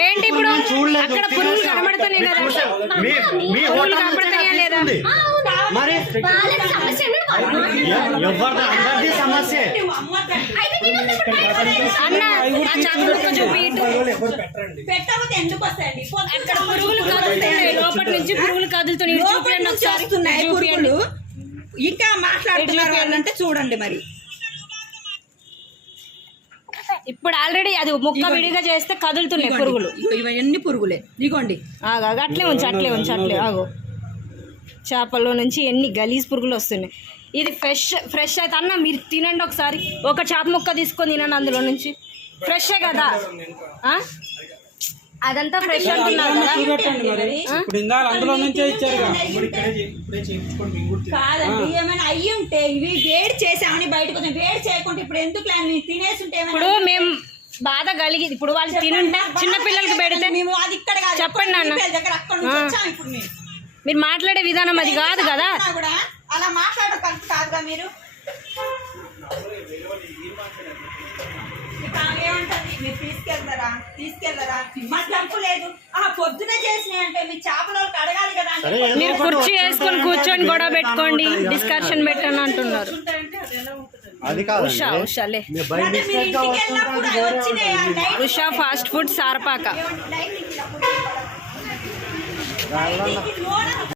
ఏంటి ఇప్పుడు అక్కడ పురుగులు కనబడుతున్నాయి కదా, పురుగులు కనబడుతున్నాయా లేదా? మరి అన్న ఆ చేప ముక్క చూపి ఇటు. అక్కడ పురుగులు కదులుతున్నాయి, లోపల నుంచి పురుగులు కదులుతున్నాయి. చూపించండి ఒకసారి, చూపించండి. ఇంకా మాట్లాడుతున్నారంటే చూడండి మరి. ఇప్పుడు ఆల్రెడీ అది ముక్క విడిగా చేస్తే కదులుతున్నాయి పురుగులు. ఇవన్నీ పురుగులే. ఇగోండి అట్లే ఉంచు, అట్లే ఉంచు, అట్లే ఆగో. చేపల్లో నుంచి ఎన్ని గలీజ్ పురుగులు వస్తున్నాయి. ఇది ఫ్రెష్ అయితే అన్న మీరు తినండి ఒకసారి. ఒక చేప ముక్క తీసుకొని తినండి, అందులో నుంచి ఫ్రెషే కదా. అదంతా ఫ్రెష్ అంటున్నారు కదా. కాదండి, ఏమైనా అయ్యి ఉంటే ఇవి వేడి చేసామని బయట కొంచెం వేడి చేయకుండా ఇప్పుడు ఎందుకు తినేసి ఉంటే. ఇప్పుడు మేము బాధ కలిగి ఇప్పుడు వాళ్ళు తినుంటే చిన్న పిల్లలకి పెడితే మేము అది ఇక్కడ చెప్పండి నాన్న. ఇప్పుడు మీరు మాట్లాడే విధానం అది కాదు కదా. కూడా అలా మాట్లాడడం కరెక్ట్ కాదుగా మీరు. ఏమంటది, మీరు తీసుకెళ్తారా మా జంపు లేదు. పొద్దునే చేసినాయి అంటే మీ చేపల అడగాలి కదా. మీరు కుర్చీ వేసుకొని కూర్చొని గొడవ పెట్టుకోండి, డిస్కషన్ పెట్టండి అంటున్నారు. Usha fast food Sarapaka.